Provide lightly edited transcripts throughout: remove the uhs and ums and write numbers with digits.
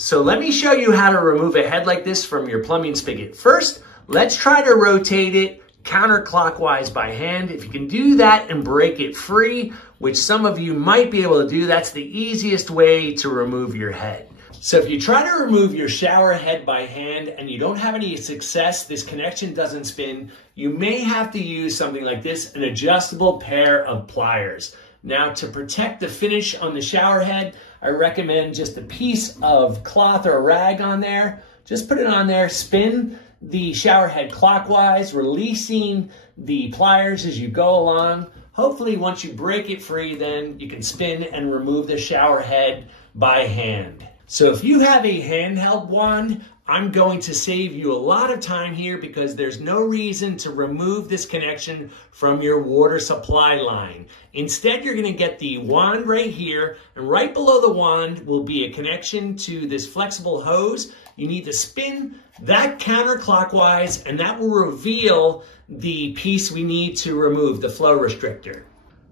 So let me show you how to remove a head like this from your plumbing spigot. First, let's try to rotate it counterclockwise by hand. If you can do that and break it free, which some of you might be able to do, that's the easiest way to remove your head. So if you try to remove your shower head by hand and you don't have any success, this connection doesn't spin, you may have to use something like this, an adjustable pair of pliers. Now, to protect the finish on the shower head, I recommend just a piece of cloth or a rag on there. Just put it on there, spin the shower head clockwise, releasing the pliers as you go along. Hopefully, once you break it free, then you can spin and remove the shower head by hand. So if you have a handheld wand, I'm going to save you a lot of time here because there's no reason to remove this connection from your water supply line. Instead, you're going to get the wand right here, and right below the wand will be a connection to this flexible hose. You need to spin that counterclockwise, and that will reveal the piece we need to remove, the flow restrictor.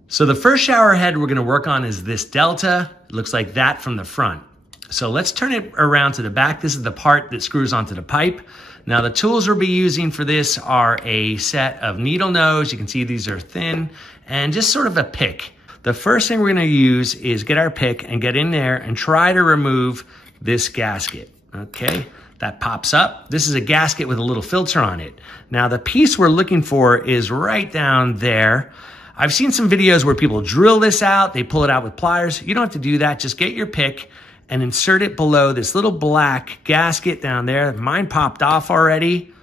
So the first shower head we're going to work on is this delta. It looks like that from the front. So let's turn it around to the back. This is the part that screws onto the pipe. Now the tools we'll be using for this are a set of needle nose. You can see these are thin, and just sort of a pick. The first thing we're gonna use is get our pick and get in there and try to remove this gasket, okay? That pops up. This is a gasket with a little filter on it. Now the piece we're looking for is right down there. I've seen some videos where people drill this out, they pull it out with pliers. You don't have to do that, just get your pick and insert it below this little black gasket down there. Mine popped off already.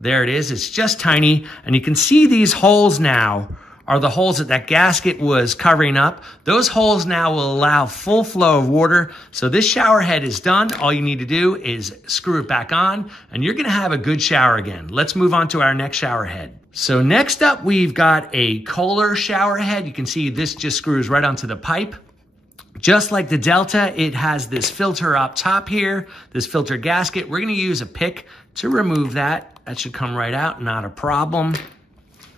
There it is, it's just tiny. And you can see these holes now are the holes that gasket was covering up. Those holes now will allow full flow of water. So this shower head is done. All you need to do is screw it back on and you're gonna have a good shower again. Let's move on to our next shower head. So next up, we've got a Kohler shower head. You can see this just screws right onto the pipe. Just like the Delta, it has this filter up top here, this filter gasket. We're gonna use a pick to remove that. That should come right out, not a problem.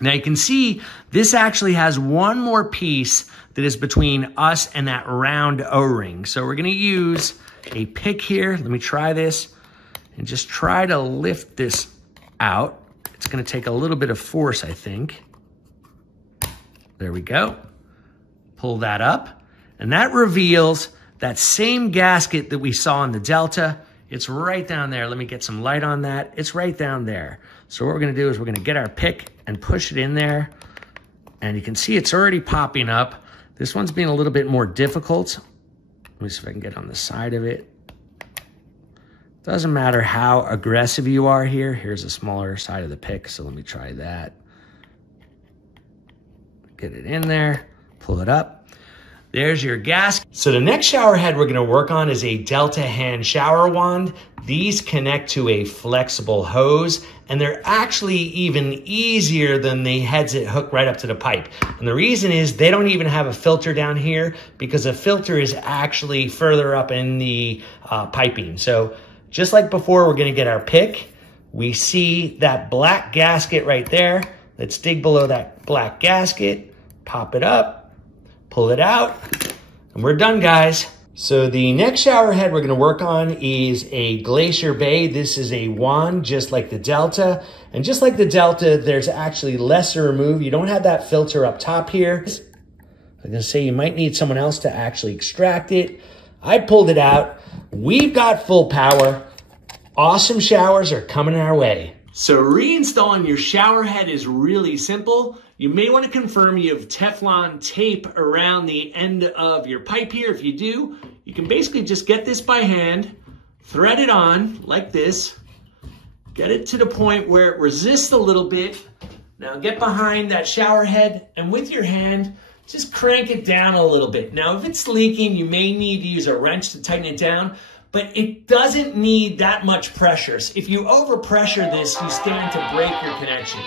Now you can see this actually has one more piece that is between us and that round O-ring. So we're gonna use a pick here. Let me try this and just try to lift this out. It's gonna take a little bit of force, I think. There we go. Pull that up. And that reveals that same gasket that we saw in the Delta. It's right down there. Let me get some light on that. It's right down there. So what we're gonna do is we're gonna get our pick and push it in there. And you can see it's already popping up. This one's being a little bit more difficult. Let me see if I can get on the side of it. Doesn't matter how aggressive you are here. Here's a smaller side of the pick, so let me try that. Get it in there, pull it up. There's your gasket. So the next shower head we're gonna work on is a Delta hand shower wand. These connect to a flexible hose, and they're actually even easier than the heads that hook right up to the pipe. And the reason is they don't even have a filter down here because a filter is actually further up in the piping. So just like before, we're gonna get our pick. We see that black gasket right there. Let's dig below that black gasket, pop it up, pull it out, and we're done, guys. So the next shower head we're gonna work on is a Glacier Bay. This is a wand, just like the Delta. And just like the Delta, there's actually less to remove. You don't have that filter up top here. I'm gonna say you might need someone else to actually extract it. I pulled it out. We've got full power. Awesome showers are coming our way. So reinstalling your shower head is really simple. You may want to confirm you have Teflon tape around the end of your pipe here. If you do, you can basically just get this by hand, thread it on like this, get it to the point where it resists a little bit. Now get behind that shower head and with your hand, just crank it down a little bit. Now if it's leaking, you may need to use a wrench to tighten it down, but it doesn't need that much pressure. So if you overpressure this, you stand to break your connection.